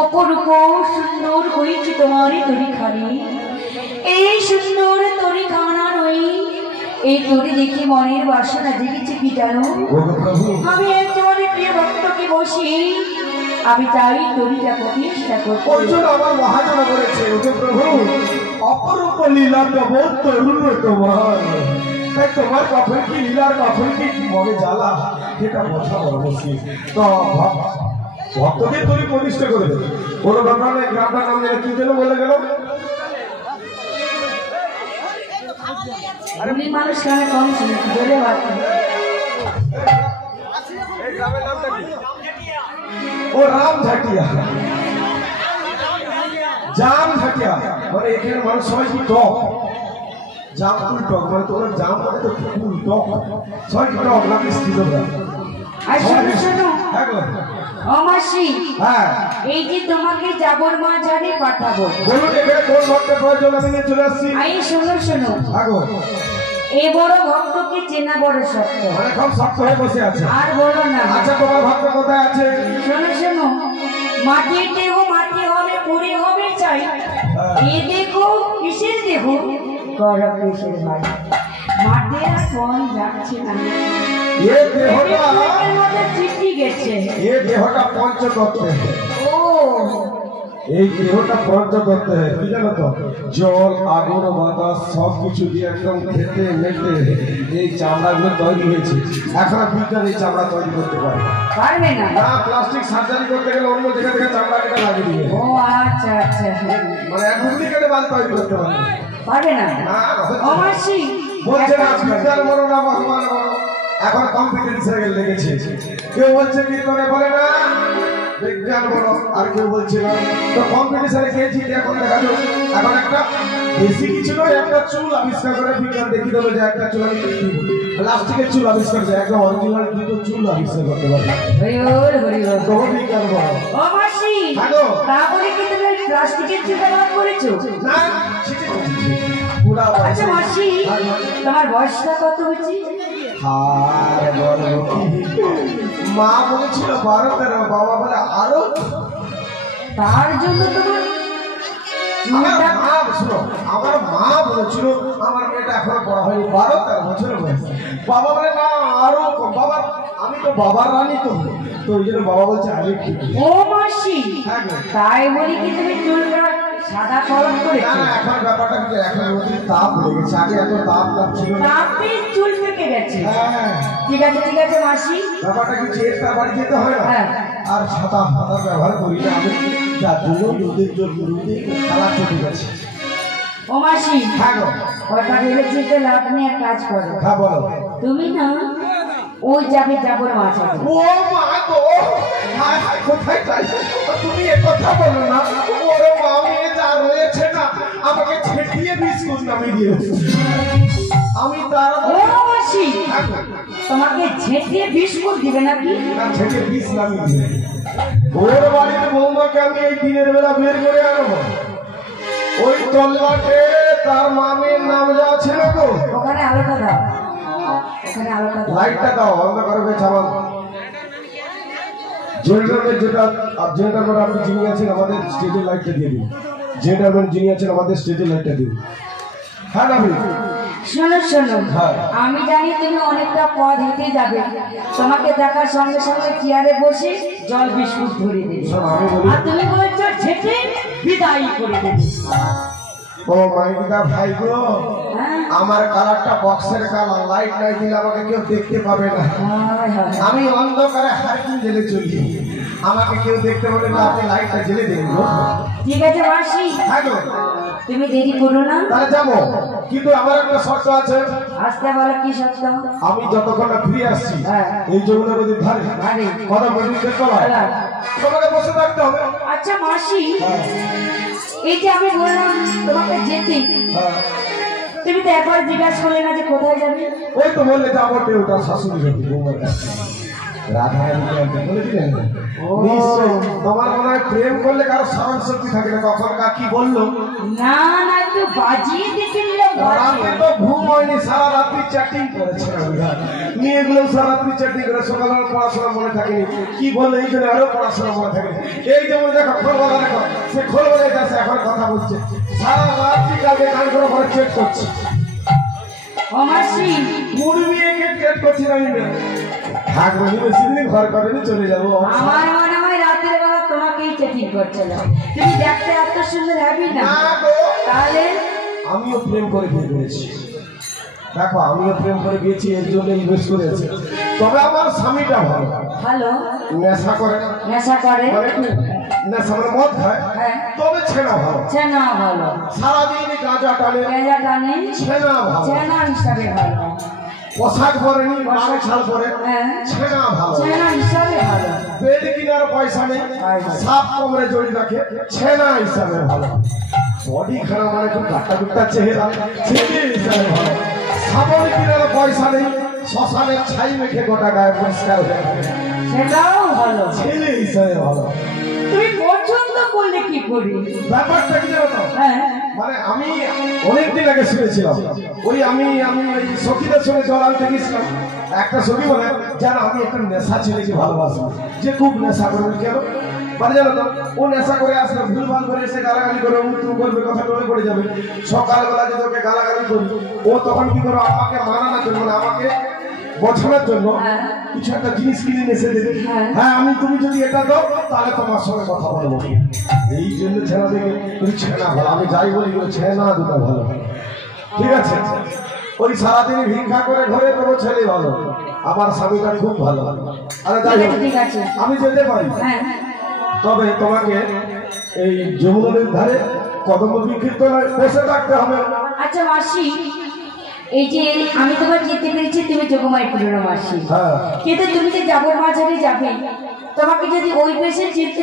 অপরূপ সুন্দর হয়েছে তোমার তরিখানি। এই সুন্দর তরিখানার ওই এই তরি দেখে মনের বাসনা জেগেছে কি জানো? আমি একজন প্রিয় ভক্তকে বসি আমি চাই তরিটা প্রতিষ্ঠা করতে। আমার মহাজন করেছে প্রভু অপরূপ লীলা প্রভু তরুণ তোমার, তাই তোমার কখন কি লীলার কখন কি মনে জ্বালা সেটা বোঝা বড় মুশকিল। তো ভক্তকে তরি প্রতিষ্ঠা করে দেবে কোনো ব্যাপার নেই। গ্রামটার নাম কি যেন বলে গেল? মানুষ কেন কম ছিল বলে ও রাম ঝাটিয়া, জাম ঝাটিয়া, মানে এখানে মানুষ সবাই কি টক জাম ফুল টক, মানে তোমরা জাম মানে তো ফুল টক সবাই কি টক না মিষ্টি তোমরা। এই যে তোমাকে যাবর মাঝারে পাঠাবো, বলুন এখানে কোন ভক্তের প্রয়োজন আমি নিয়ে চলে আসছি। শোনো শোনো, এই বড় ভক্তকে চেনা বড় শক্ত, মানে খুব শক্ত হয়ে বসে আছে। আর বলো না। আচ্ছা তোমার ভক্ত কোথায় আছে? শোনো শোনো, মাটির দেহ মাটি হবে পুরে হবে চাই। এ দেখো কিসের দেহ গরম কিসের ভাই, মাটির আর কোন যাচ্ছে না। এই দেহটা পঞ্চতত্ত্বের। এই দেহটা পঞ্চতত্ত্বের কি জানো তো? জল আগুন বাতাস সবকিছু দিয়ে একদম খেতে মেটে এই চামড়াগুলো তৈরি হয়েছে। এখন বিজ্ঞান এই চামড়া তৈরি করতে পারবে না। প্লাস্টিক সার্জারি করতে গেলে অন্য জায়গা থেকে চামড়া কেটে লাগিয়ে দিবে। ও আচ্ছা আচ্ছা, মানে ডুপ্লিকেটে মাল তৈরি করতে পারবে না। বলছে না বিজ্ঞান বলো না ভগবান বলো, এখন কম্পিটেন্স হয়ে লেগেছে। কেউ বলছে কি করে বলে না বিজ্ঞান বলো, আর কেউ বলছে না। তো কম্পিটিশনে কে জিতে এখন দেখা যাবে। এখন একটা বেশি কিছু নয়, একটা চুল আবিষ্কার করে বিজ্ঞান দেখিয়ে দেবে যে একটা চুল আমি প্লাস্টিকের চুল আবিষ্কার করে একটা অরিজিনাল দুটো চুল আবিষ্কার করতে পারবে। তো বিজ্ঞান বলো। হ্যালো, তারপরে কি তুমি প্লাস্টিকের চুল ব্যবহার করেছো? না, আচ্ছা মাসি, তোমার বয়সটা কত হয়েছে? মা বলেছিল 12-13, বাবা বলে আরো। তার জন্য তোমার আমার মা বলেছিল আমার মেয়েটা এখনো পড়া হয়নি, 12-13 বছর বয়স। বাবা বলে না আরো কম। বাবা আমি তো বাবার রানী, তো ওই জন্য বাবা বলছে আরে কি। ও মাসি, তাই বলি কি তুমি চুলটা সাদা কলম করেছো? না, এখন ব্যাপারটা কিন্তু এখন অতিরিক্ত তাপ লেগেছে, আগে এত তাপ ছিল না, তাপে চুল পেকে গেছে। ঠিক আছে ঠিক আছে মাসি, ব্যাপারটা কি চেষ্টা বাড়ি যেতে হয় না। আর ছাতা ব্যবহার করি না আমি, যার জন্য রোদের রোদে কালা চলে গেছে। ও মাসি, কথা ভেবেছি তো লাভ নেই, এক কাজ করো। হ্যাঁ বলো। তুমি না ওই যাবে যাবর মাছ। ও মা গো, হায় হায় কোথায় যাই তুমি এ কথা বলো না। ওর মা মেয়ে যা রয়েছে না আমাকে ছেটিয়ে বিস্কুট নামিয়ে দিয়েছে। আমি তার মাসি তোমাকে ছেটিয়ে বিস্কুট দিবে নাকি? না, ছেটিয়ে বিষ নামিয়ে দিবে। ওর বাড়িতে বৌমাকে আমি এই দিনের বেলা বের করে আনবো। ওই তল্লাটে তার মামের নাম যা আছে না গো, ওখানে আলোটা দাও, ওখানে আলোটা দাও, লাইটটা দাও, অন্ধকার হয়ে চালান। জেন্টারম্যান যেটা জেন্টারম্যান আপনি যিনি আছেন আমাদের স্টেজের লাইটটা দিয়ে দিন। জেন্টারম্যান যিনি আছেন আমাদের স্টেজের লাইটটা দিন। হ্যাঁ না শোনো শোনো, হ্যাঁ। আমি জানি তুমি অনেকটা পথ হেঁটে যাবে, তোমাকে দেখার সঙ্গে সঙ্গে চেয়ারে বসে জল বিস্কুট ধরে দেবে, শোনো, আমি বলি আর তুমি বলছো ঝেঁটে বিদায় করে দেবে। ও মাইকিদা ভাই গো, হ্যাঁ? আমার কালারটা বক্সের কালার, লাইট নাই দিলে আমাকে কেউ দেখতে পাবে না। হায় হায়। আমি অন্ধকারে হারকিন জেলে চলি, আমাকে কেউ দেখতে পাবে না, আপনি লাইটটা জেলে দিন গো। ঠিক আছে মাসি, হ্যাঁ গো, তুমি দেরি করো না। তাহলে যাবো, কিন্তু আমার একটা শর্ত আছে। আসতে বলো কি সত্য? আমি যতক্ষণ না ফিরে আসছি হ্যাঁ। এই যমুনা নদীর ধারে ধারে। কথা বলতে চলায় হ্যাঁ। তোমাকে বসে থাকতে হবে। আচ্ছা মাসি, হ্যাঁ, এই যে আমি বললাম তোমাকে যেতে, হ্যাঁ। তুমি তো একবার জিজ্ঞাসা করলে না যে কোথায় যাবে? ওই তো বললে যাবো ওটা শাশুড়ি ঘর বৌমার কাছে, রাধা রানীকে আনতে বলেছিলেন। নিশ্চয় তোমার মনে হয় প্রেম করলে কারো স্মরণ শক্তি থাকে না, কখন কাকি বললো। না না, একটু বাজিয়ে দেখে নিলাম। রাতে তো ঘুম হয়নি, সারা রাত্রি চ্যাটিং করেছে মেয়েগুলো, সারা রাত্রি চ্যাটিং করে, সকালবেলা পড়াশোনা মনে থাকেনি, কি বললো এই জন্য আরো পড়াশোনা মনে থাকেনি। এই যেমন দেখো খোলবালা, দেখো সে খোলবালায় যাচ্ছে, এখন কথা বলছে, সারা রাত্রি কালকে গান করে ঘরে চেক করছে। ও মাসি, মুড়ি মেয়েকে চেক করছি আমি না, থাকবো নি বেশি দিন, ঘর কবে চলে যাবো। আমার মনে হয় রাতের বেলা তোমাকেই চেকিং করছিল, তুমি দেখতে এত সুন্দর হ্যাপি না, না গো, তাহলে আমিও প্রেম করে বিয়ে করেছি। দেখো আমিও প্রেম করে গিয়েছি, এর জন্য ইনভেস্ট করেছি। তবে আমার স্বামীটা ভালো, ভালো নেশা করে, নেশা করে, মানে একটু নেশা মানে মদ খায়, হ্যাঁ, তবে ছেনা ভালো, চেনা ভালো, সারাদিন গাঁজা টানে, পেঁজা টানে, ছেনা ভালো, চেনা হিসাবে ভালো, পোশাক পরেনি, মাকে ছাল পরে, হ্যাঁ, ছেনা ভালো, চেনা হিসাবে ভালো, বেড কিনার পয়সা নেই, সাপ কোমরে জড়ি রাখে, ছেনা হিসাবে ভালো, বডি খারাপ মানে খুব কাটা কুটা চেহারা, ছেলে হিসাবে ভালো, সাবন কিনার পয়সা নেই, শ্মশানের ছাই মেখে গোটা গায়ে পরিষ্কার হয়ে থাকে, সেটাও ভালো। ছেলে হিসাবে ভালো। তুমি পছন্দ করলে কি করি? ব্যাপারটা কি জানো তো? হ্যাঁ, মানে আমি অনেকদিন আগে শুনেছিলাম, ওই আমি ওই সখীদের সঙ্গে জল আনতে গেছিলাম, একটা সখী বলে জানো আমি একটা নেশা ছেলেকে ভালোবাসি, যে খুব নেশা করবে। কেন মানে জানো তো, ও নেশা করে আসলে ভুলভাল করে এসে গালাগালি করে, মৃত্যু করবে, কথা টলে পড়ে যাবে। সকালবেলা যদি ওকে গালাগালি করি, ও তখন কি করো, আমাকে মানানোর জন্য, মানে আমাকে বছরের জন্য কিছু একটা জিনিস কিনে এসে দেবে। হ্যাঁ, আমি তুমি যদি এটা দাও তাহলে তোমার সঙ্গে কথা বলবো। এই জন্য ছেনা দেখে তুমি ছেনা ভালো, আমি যাই বলি ছেনা দুটো ভালো, ঠিক আছে। ওই সারাদিন ভিক্ষা করে ঘরে কোনো ছেলে ভালো, আমার স্বামীটা খুব ভালো। আরে যাই হোক, ঠিক আছে, আমি যেতে পারি, হ্যাঁ, তবে তোমাকে এই যমুনার ধারে কদম বৃক্ষের তলায় বসে থাকতে হবে। আচ্ছা মাসি, এই যে আমি তোমার যেতে পেরেছি, তুমি যোগমায় পুরনো মাসি, হ্যাঁ, কিন্তু তুমি যে যাবর মাঝারে যাবে, তোমাকে যদি ওই দেশে যেতে,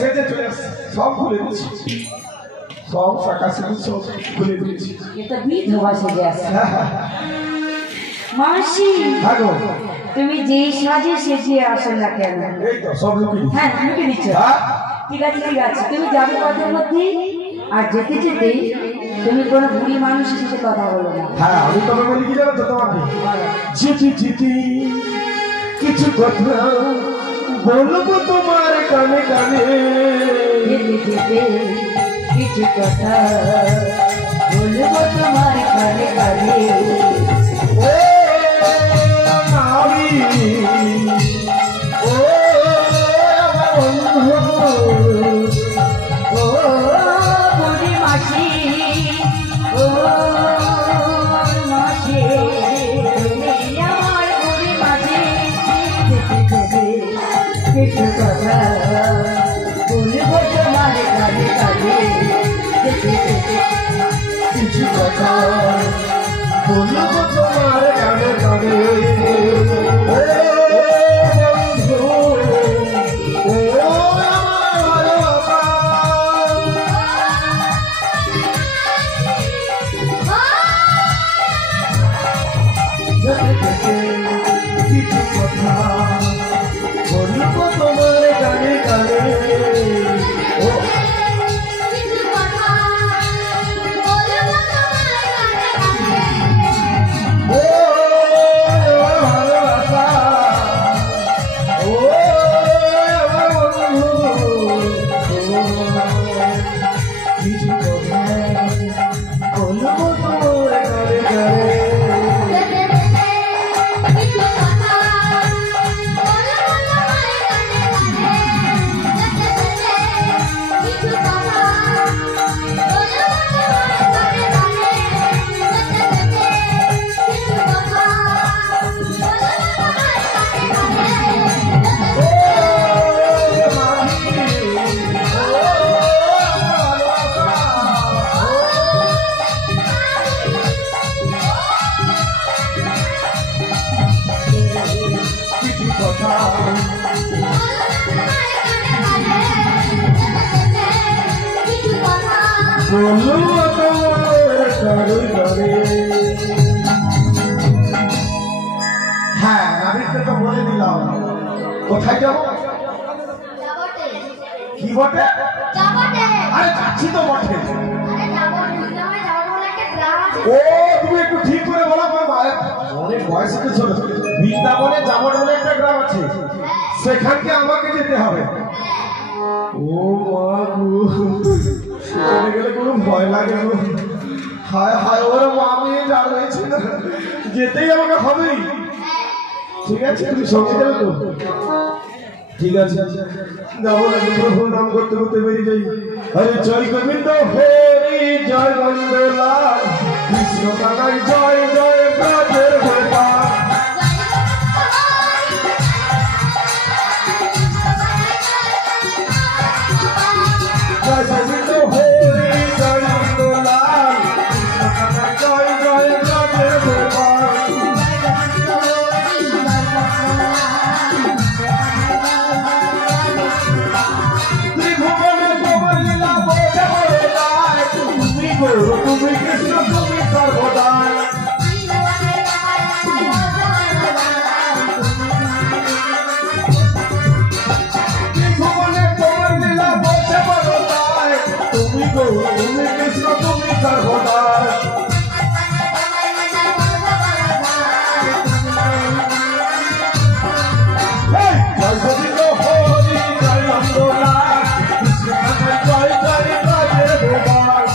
সেজে চলে আসছে, সব খুলে দিচ্ছি, সব শাখা সব খুলে দিয়েছি। এটা বিধবা সেজে আসে। মাসি, হ্যাঁ গো, তুমি যেই সাজে সেজিয়ে আসো না কেন, এই তো সব লুকিয়ে দিচ্ছি। হ্যাঁ লুকে দিচ্ছ, হ্যাঁ? ঠিক আছে ঠিক আছে, তুমি যাবে পথের মধ্যে, আর যেতে যেতে তুমি কোনো বুড়ি মানুষের সাথে কথা বলো না। হ্যাঁ, আমি তবে বলি কি জানো তো তোমাকে, চিঠি চিঠি কিছু কথা বলবো তোমার কানে কানে, যেতে যেতে কিছু কথা বলবো তোমার কানে কানে, ও নারী, ও আমার বন্ধু, ও বুড়ি মাসি, ও মাসি, তুমি আমার বুড়ি মাসি, যেতে যেতে কিছু কথা বলবো তোমার কানে কানে, যেতে যেতে কিছু কথা বলবো তোমার কানে কানে, ও বন্ধু, ও আমার ভালোবাসা। কিছু কথা বলবো তোমার কানে কানে, ও ও আমার ভালোবাসা, ও আমার বন্ধু, ও কিছু কথা বলবো তোমার কানে কানে। বললো তোমার তরে তরে। হ্যাঁ নাবিককে তো বলে দিলাম কোথায় যাবো। কি বটে? আরে যাচ্ছি তো বটে। ও তুমি একটু ঠিক করে বলো অনেক বয়স থেকে ছোট। বৃন্দাবনে যাবট বলে একটা গ্রাম আছে, সেখানকে আমাকে যেতে হবে। ও মা গো, সেখানে গেলে কোনো ভয় লাগে গো। হায় হায় ওর মা মেয়ে যা রয়েছে না, যেতেই আমাকে হবেই। ঠিক আছে তুমি সঙ্গে যাবে তো? ঠিক আছে যাবো না, প্রভুর নাম করতে করতে বেরিয়ে যাই। হরে জয় গোবিন্দ হরি জয় নন্দলাল, কৃষ্ণ কানাই জয় জয় ব্রজের গোপাল। জয় গোবিন্দ হরি জয় নন্দলাল, কৃষ্ণ কানাই জয় জয় ব্রজের গোপাল। তুমি কৃষ্ণ তুমি সর্বদাই, ভুবনে তোমার লীলা বসে বড়দাই। তুমি গো তুমি কৃষ্ণ তুমি সর্বদাই। জয় গোবিন্দ হরি জয় নন্দলাল, কৃষ্ণ জয় জয় ব্রজের গোপাল।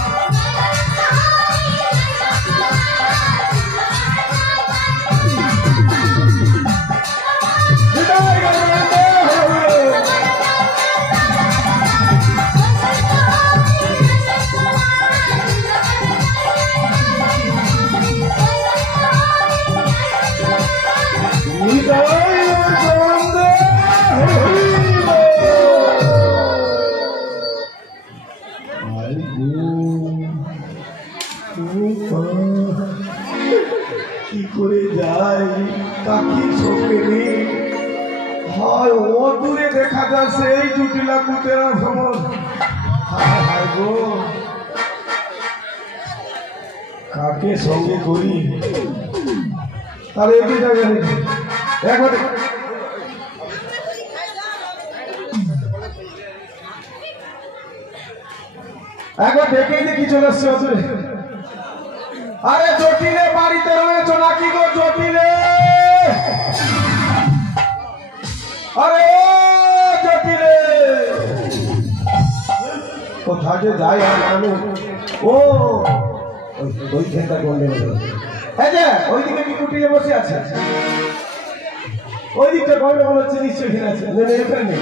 কি করে যাই কাকি সঙ্গে নেই। হয় ও দূরে দেখা যায় সেই জুটিলা কুটেরা ভ্রমণ। হায় হায় গো, কাকে সঙ্গে করি? তাহলে এগিয়ে যাবে একবার একবার দেখেই দেখি চলে আসছে অদূরে। আরে জটিলে বাড়িতে রয়েছ নাকি গো জটিলে? আরে জটিলে কোথা যে যাই আর মানুষ। ও ওই খেলটা গন্ডে এই যে ওইদিকে কি কুটিয়ে বসে আছে? ওই দিকটা গন্ডগোল হচ্ছে নিশ্চয়ই ঘিরে আছে। এখানে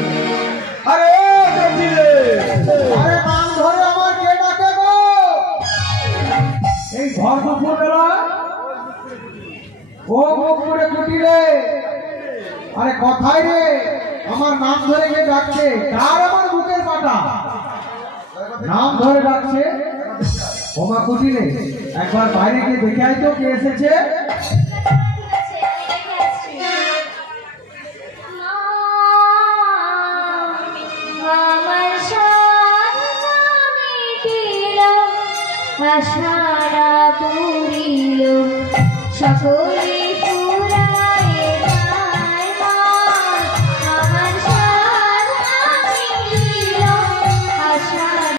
আরে জটিলে, আরে নাম ধরে আমার কে ডাকে গো? এই ঘর দুপুর বেলা ও মুখ করে কুটিলে, আরে কথাই রে আমার নাম ধরে কে ডাকছে? কার আমার বুকের পাটা নাম ধরে ডাকছে? ওমা কুটিলে একবার বাইরে গিয়ে দেখে আই তো কে এসেছে। আশারা পুরিল সকলে